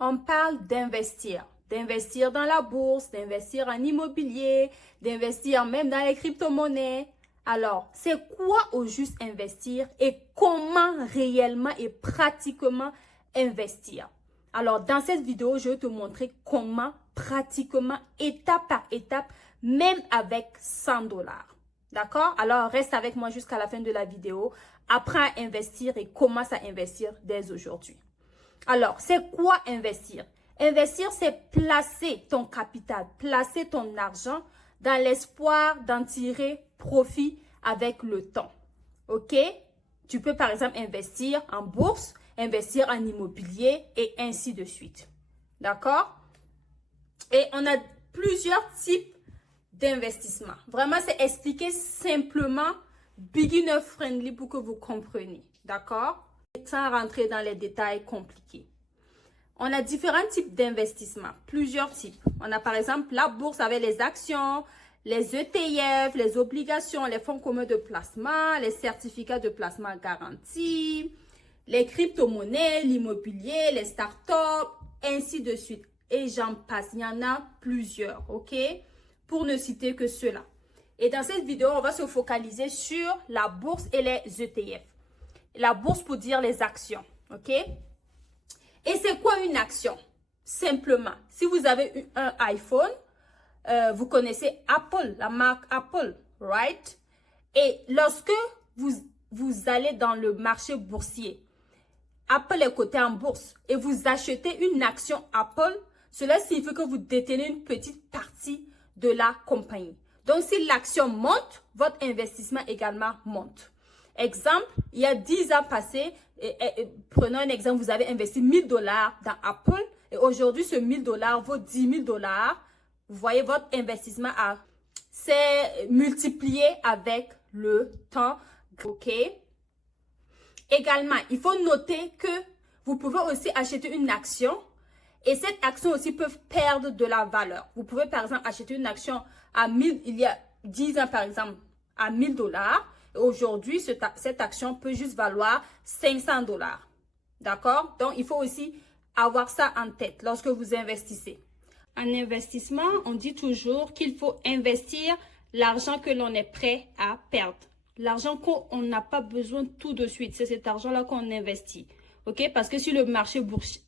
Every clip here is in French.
On parle d'investir. D'investir dans la bourse, d'investir en immobilier, d'investir même dans les crypto-monnaies. Alors, c'est quoi au juste investir et comment réellement et pratiquement investir? Alors, dans cette vidéo, je vais te montrer comment pratiquement, étape par étape, même avec 100 dollars. D'accord? Alors, reste avec moi jusqu'à la fin de la vidéo. Apprends à investir et commence à investir dès aujourd'hui. Alors, c'est quoi investir? Investir, c'est placer ton capital, placer ton argent dans l'espoir d'en tirer profit avec le temps. OK? Tu peux par exemple investir en bourse, investir en immobilier et ainsi de suite. D'accord? Et on a plusieurs types d'investissement. Vraiment, c'est expliqué simplement, beginner friendly pour que vous compreniez. D'accord? Sans rentrer dans les détails compliqués. On a différents types d'investissements, plusieurs types. On a par exemple la bourse avec les actions, les ETF, les obligations, les fonds communs de placement, les certificats de placement garantis, les crypto-monnaies, l'immobilier, les startups, ainsi de suite. Et j'en passe, il y en a plusieurs, ok? Pour ne citer que cela. Et dans cette vidéo, on va se focaliser sur la bourse et les ETF. La bourse pour dire les actions, ok? Et c'est quoi une action? Simplement, si vous avez un iPhone, vous connaissez Apple, la marque Apple, right? Et lorsque vous allez dans le marché boursier, Apple est coté en bourse et vous achetez une action Apple, cela signifie que vous détenez une petite partie de la compagnie. Donc, si l'action monte, votre investissement également monte. Exemple, il y a 10 ans passés, prenons un exemple, vous avez investi 1000 dollars dans Apple et aujourd'hui, ce 1000 dollars vaut 10 000 dollars. Vous voyez, votre investissement s'est multiplié avec le temps. OK? Également, il faut noter que vous pouvez aussi acheter une action et cette action aussi peut perdre de la valeur. Vous pouvez par exemple acheter une action à 1000, il y a 10 ans par exemple, à 1000 dollars. Aujourd'hui, cette action peut juste valoir 500 dollars. D'accord? Donc, il faut aussi avoir ça en tête lorsque vous investissez. En investissement, on dit toujours qu'il faut investir l'argent que l'on est prêt à perdre. L'argent qu'on n'a pas besoin tout de suite. C'est cet argent-là qu'on investit. OK? Parce que si le marché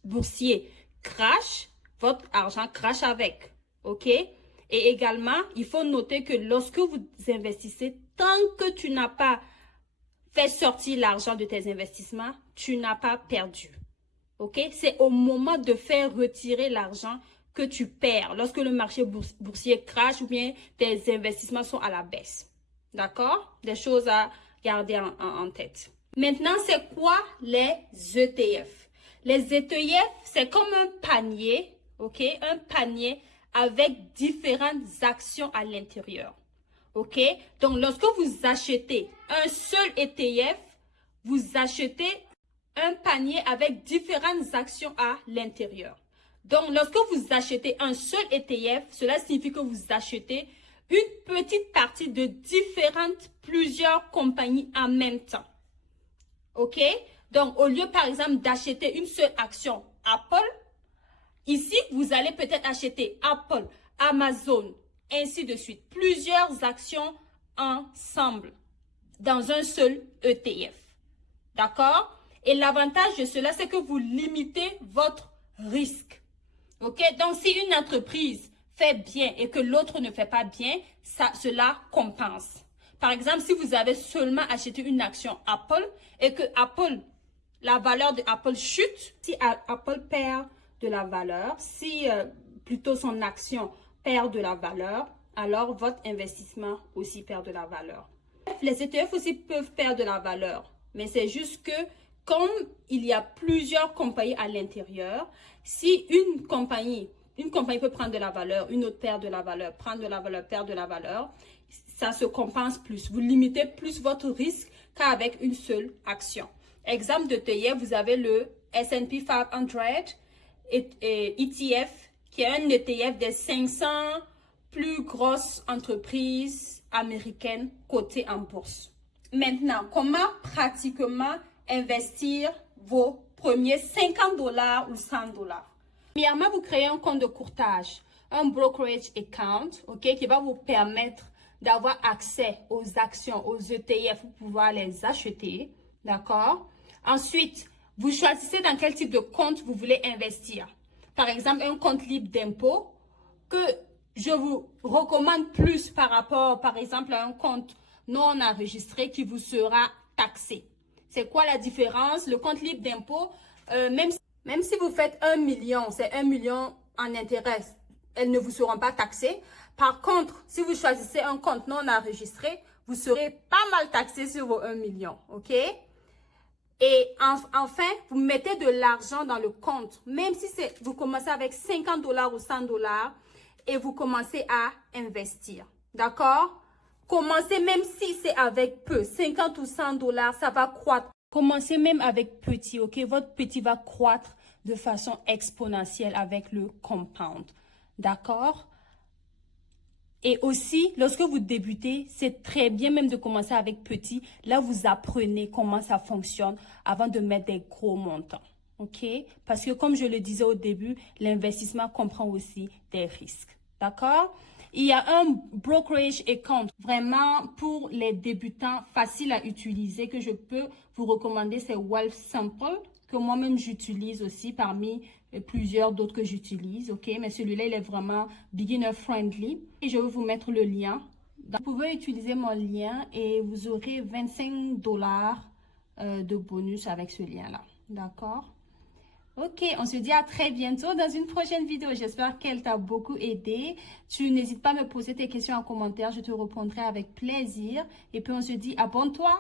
boursier crash, votre argent crash avec. OK? Et également, il faut noter que lorsque vous investissez, tant que tu n'as pas fait sortir l'argent de tes investissements, tu n'as pas perdu. OK? C'est au moment de faire retirer l'argent que tu perds. Lorsque le marché boursier crash ou bien tes investissements sont à la baisse. D'accord? Des choses à garder en tête. Maintenant, c'est quoi les ETF? Les ETF, c'est comme un panier, OK? Un panier avec différentes actions à l'intérieur. OK? Donc, lorsque vous achetez un seul ETF, vous achetez un panier avec différentes actions à l'intérieur. Donc, lorsque vous achetez un seul ETF, cela signifie que vous achetez une petite partie de plusieurs compagnies en même temps. OK? Donc, au lieu, par exemple, d'acheter une seule action Apple, ici, vous allez peut-être acheter Apple, Amazon, ainsi de suite. Plusieurs actions ensemble dans un seul ETF. D'accord? Et l'avantage de cela, c'est que vous limitez votre risque. OK? Donc, si une entreprise fait bien et que l'autre ne fait pas bien, cela compense. Par exemple, si vous avez seulement acheté une action Apple et que la valeur de Apple chute, si Apple perd de la valeur, si plutôt son action perd de la valeur, alors votre investissement aussi perd de la valeur. Les ETF aussi peuvent perdre de la valeur, mais c'est juste que comme il y a plusieurs compagnies à l'intérieur, si une compagnie peut prendre de la valeur, une autre perd de la valeur, prendre de la valeur, perdre de la valeur, ça se compense plus. Vous limitez plus votre risque qu'avec une seule action. Exemple de ETF, vous avez le S&P 500 et ETF, qui est un ETF des 500 plus grosses entreprises américaines cotées en bourse. Maintenant, comment pratiquement investir vos premiers 50 dollars ou 100 dollars? Premièrement, vous créez un compte de courtage, un brokerage account, ok, qui va vous permettre d'avoir accès aux actions, aux ETF pour pouvoir les acheter, d'accord? Ensuite, vous choisissez dans quel type de compte vous voulez investir. Par exemple, un compte libre d'impôt que je vous recommande plus par rapport, par exemple, à un compte non enregistré qui vous sera taxé. C'est quoi la différence? Le compte libre d'impôt, même si vous faites 1 million, c'est 1 million en intérêt, elles ne vous seront pas taxées. Par contre, si vous choisissez un compte non enregistré, vous serez pas mal taxé sur vos 1 million, ok? Et enfin, vous mettez de l'argent dans le compte, même si vous commencez avec 50 $ ou 100 $ et vous commencez à investir, d'accord? Commencez même si c'est avec peu, 50 ou 100 $, ça va croître. Commencez même avec petit, ok? Votre petit va croître de façon exponentielle avec le compound, d'accord? Et aussi, lorsque vous débutez, c'est très bien même de commencer avec petit. Là, vous apprenez comment ça fonctionne avant de mettre des gros montants, ok? Parce que comme je le disais au début, l'investissement comprend aussi des risques, d'accord? Il y a un brokerage account vraiment pour les débutants facile à utiliser que je peux vous recommander, c'est Wealthsimple que moi-même j'utilise aussi parmi plusieurs d'autres que j'utilise, ok? Mais celui-là, il est vraiment beginner friendly et je vais vous mettre le lien. Donc, vous pouvez utiliser mon lien et vous aurez 25 $ de bonus avec ce lien-là, d'accord? Ok, on se dit à très bientôt dans une prochaine vidéo. J'espère qu'elle t'a beaucoup aidé. Tu n'hésites pas à me poser tes questions en commentaire. Je te répondrai avec plaisir. Et puis on se dit abonne-toi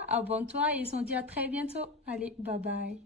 et on se dit à très bientôt. Allez, bye bye.